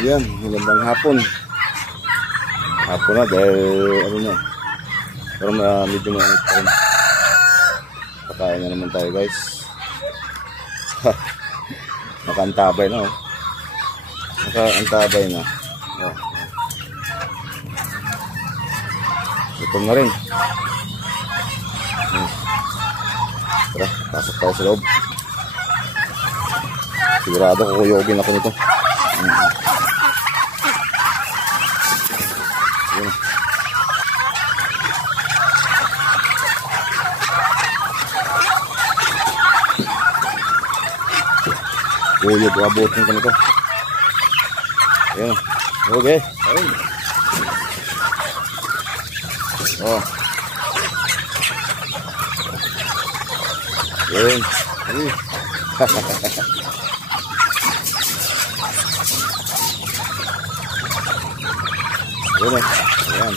Ayan, magandang hapon. Hapon na dahil ano na. Pero medyo mainit pa rin. Pakain na naman tayo guys. Nakaantabay na oh. Nakaantabay na. Oh. Gutom na rin. Tara, pasok tayo sa loob. Sigurado kukuyogin ako nito. Ayan. Kuyog, abutin ko nito. Ayan. Okay. Ayan. Oh. Ayan. Ayan. Ayan. Ayan.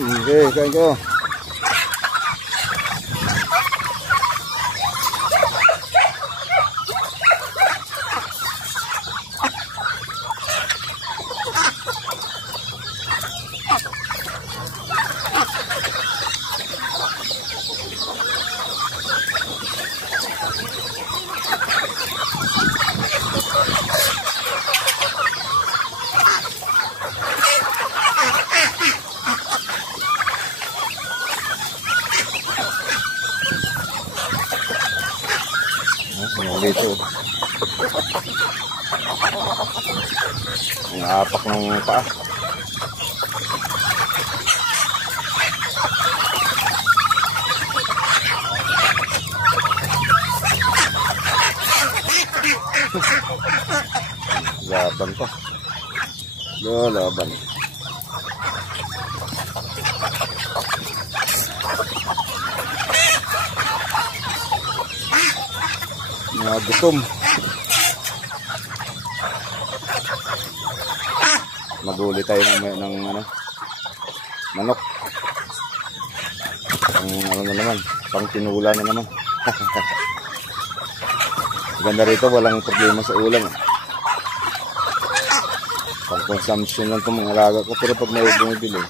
Okay, kain ko. Dito ang apak ng paa. Laban pa. Laban. Gutom. Maguli tayo ng ano, manok. Ang ano na naman, pang tinula na naman. Ganda rito, walang problema sa ulam. Pang consumption lang itong mga alaga ko, pero pag may bumibili,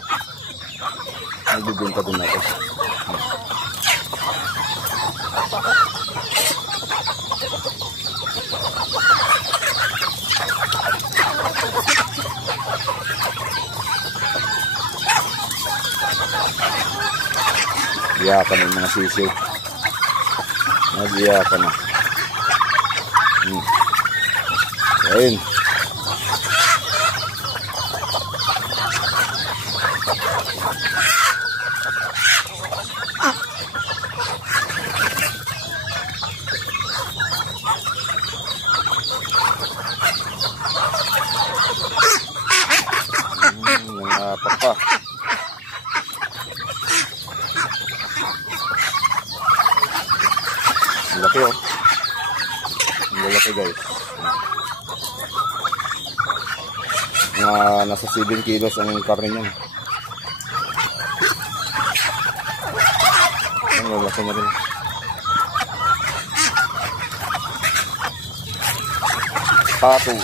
nagbibinta din ako. Iyakan yung mga sisiw. Nag-iyakan na. Ayun. Nangapak pa. Laki oh. Lalaki guys. Nasa 7 kilos ang karne niyan. Ang lalaki na rin. Pato.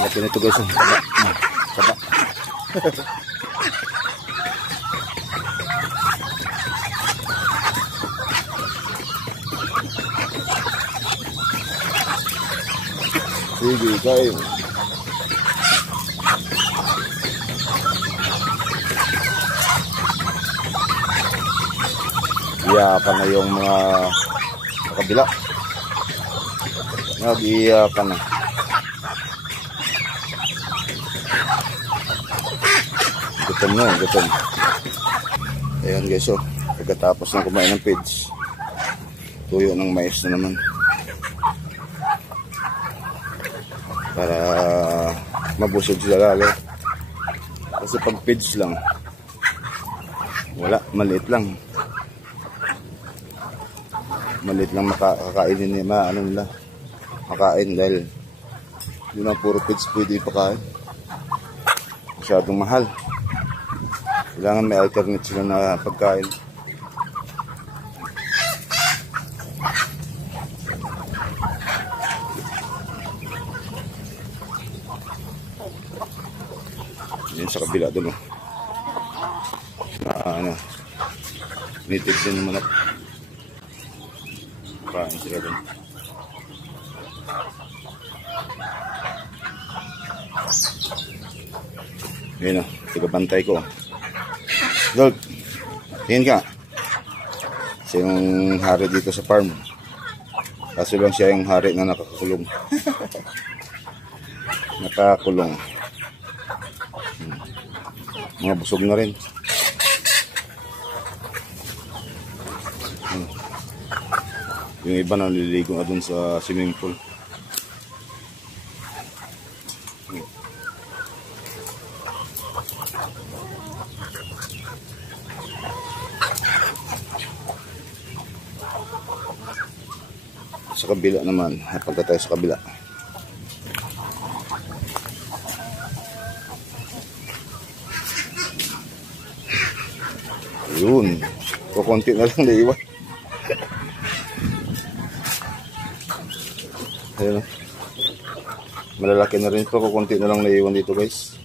Laki nito guys. Saba. Sige kayo. Iyakan na yung mga kabila. Nag-iyakan na. Gutom na, gutom. Ayan guys, oh. Pagkatapos ng kumain ng pids, tuyo ng mais na naman. Para mabusog sila lalo. Kasi pag pids lang, wala, maliit lang. Maliit lang makakainin nila, ano nila, makain dahil yun ang puro pids pwede ipakain. Masyadong mahal. Kailangan may alternate sila na pagkain. Yan sa kabila doon, oh. Ano, native din naman ako. Kain sila doon. Yan, oh, tigabantay ko. Dol, tingin ka. Siya yung hari dito sa farm. Kaso lang siya yung hari na nakakulong. Nakakulong. Mga busog na rin. Yung iba naliligo na dun sa swimming pool. Sa kabila naman, pagka tayo sa kabila. Yun, kukunti na lang naiwan. Ayun, malalaki na rin ito, kukunti na lang naiwan dito guys.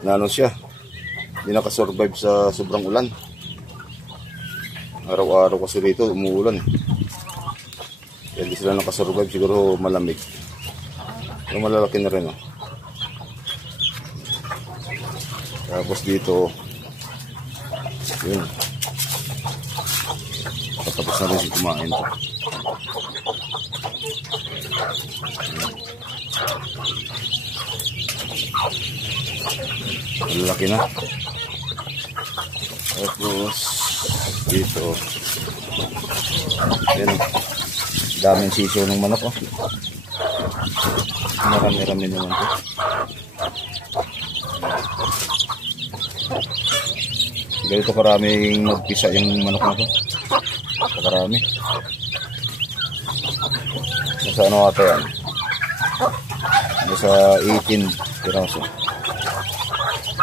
Na ano siya, hindi nakasurvive sa sobrang ulan. Araw-araw kasi dito umuulan. Kaya di sila nakasurvive, siguro malamig. Pero malalaki na rin, oh. Tapos dito, yun, patapos na rin si kumain to. Malalaki na. Tapos dito, yun, daming sisiyo ng manok, oh. Marami-rami naman to. Ganito karaming magpisa yung manok na to. Karami. Nasa ano ata yan? Nasa 18 piraso.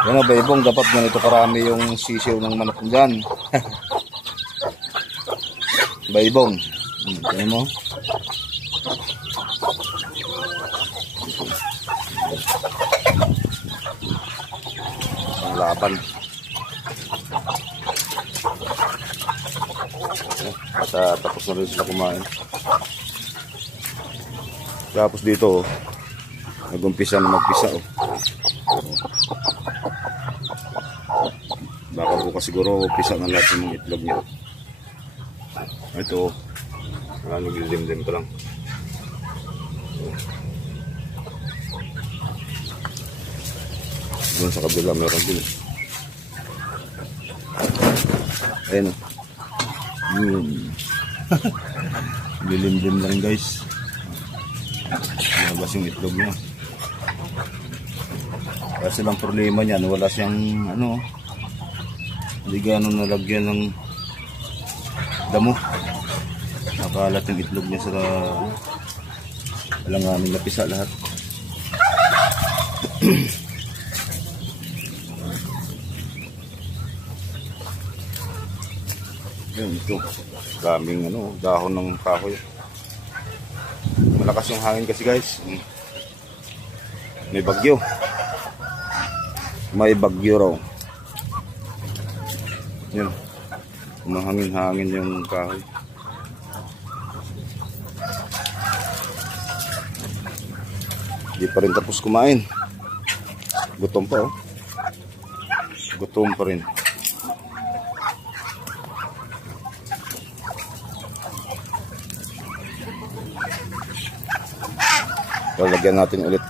Yan o, baybong, dapat ganito karami yung sisiyo ng manok dyan. Baybong. Tignan mo. Ang laban. At tapos na rin sila kumain. Tapos dito, oh, nag-umpisa na magpisa, oh. Baka bukas siguro pisa na lahat ng mga itlog niya. Ito, naglimlim pa lang. Doon sa kabila meron din. Ayan, oh. Lilimlim na rin guys. Labas yung itlog niya. Kasi lang problema niyan, wala siyang ano, hindi gano'n nalagyan ng damo. Nakalat yung itlog niya sa alanganin na pisa lahat. Yun, ito, daming ano, dahon ng kahoy. Malakas yung hangin kasi guys. May bagyo. May bagyo raw. Yun, umahangin-hangin yung kahoy. Hindi pa rin tapos kumain. Gutom pa, oh. Gutom pa rin. Lalagyan natin ulit.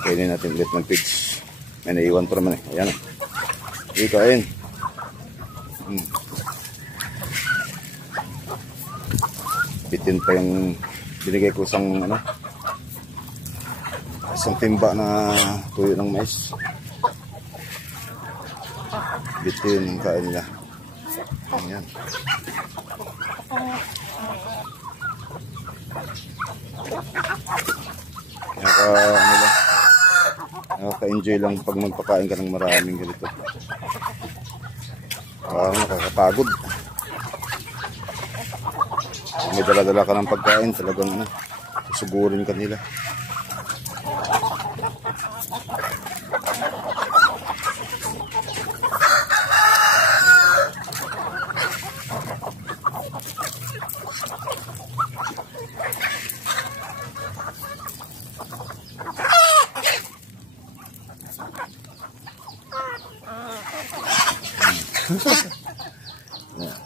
Kainin natin ulit ng pigs. May naiwan pa naman, eh. Ayan. Sige, kain. Bitin pa yung binigay ko isang isang timba na tuyo ng mais. Bitin yung kain nila. Ayan. Nakaka-enjoy lang pag magpakain ka ng maraming ganito. Nakakapagod. May dala-dala ka ng pagkain, talagang susugurin ka nila. Yeah.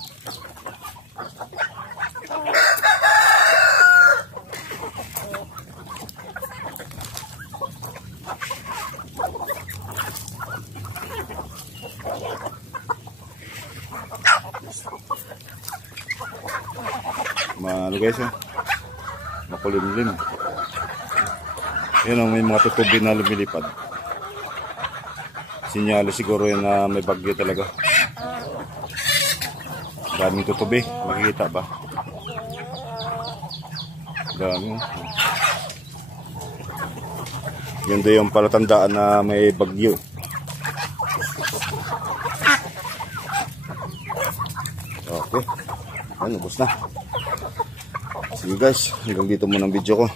Ano guys, makulimlim. Yun, may mga tutubi na lumilipad. Sinyalo siguro yun na may bagyo talaga. Daming tutubi, makikita ba? Dami. Yun doon yung palatandaan na may bagyo. Okay. Ano, ubos na. Sige guys, hanggang dito muna ang video ko.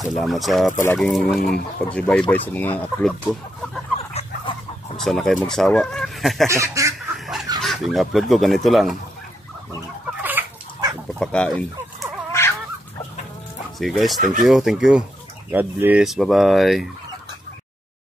Salamat sa palaging pagsubaybay sa mga upload ko. Huwag sana kayo magsawa. Yung upload ko ganito lang, magpapakain. Sige guys, thank you. God bless, bye bye.